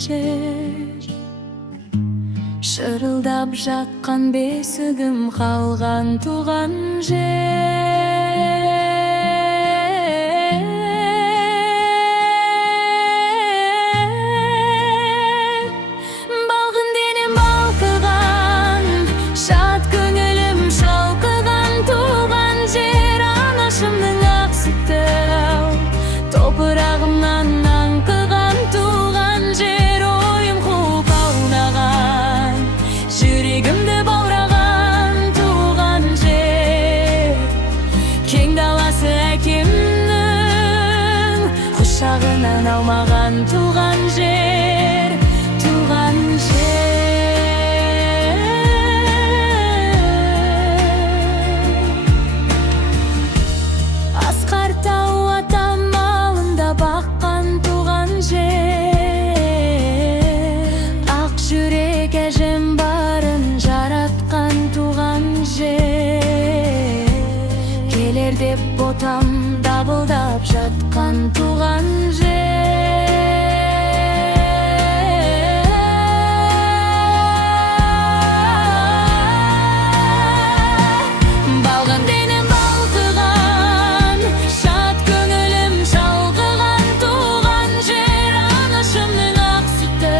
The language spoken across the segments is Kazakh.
жер, шырылдап жатқан бесігім қалған туған жер. Балғын денем балқыған, шат көңілім шалқыған туған жер. Анашымның ақ сүті топырағымнан аңқыған туған жер. Ойым қуып аунаған, жүрегімді баураған туған жер. Кең даласы әкемнің құшағынан алмаған туған жер, туған жер. Асқар тау атам малында баққан туған жер. Ақ жүрек әжем барын жаратқан туған жер. Келер деп ботам дабылдап жатқан туған жер. Балғын денем балқыған, шат көңілім шалқыған туған жер. Анашымның ақ сүті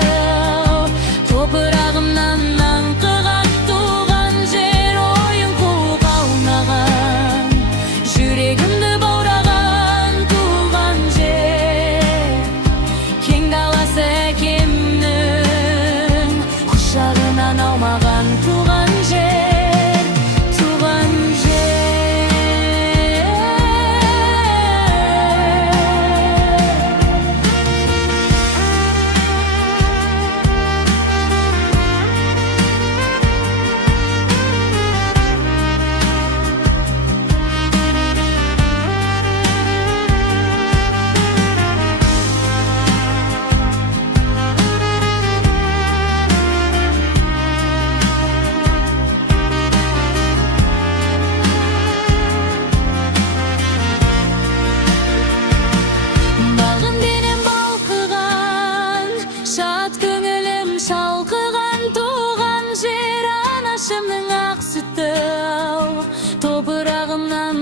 топырағымнан аңқыған туған жер. Ойын қуып аунаған, жүрегімді баураған туған жер. Кең даласы әкемнің құшағынан алмаған туған жер, туған жер. Балғын денем балқыған, шат көңілім шалқыған туған жер. Анашымның ақ сүті топырағымнан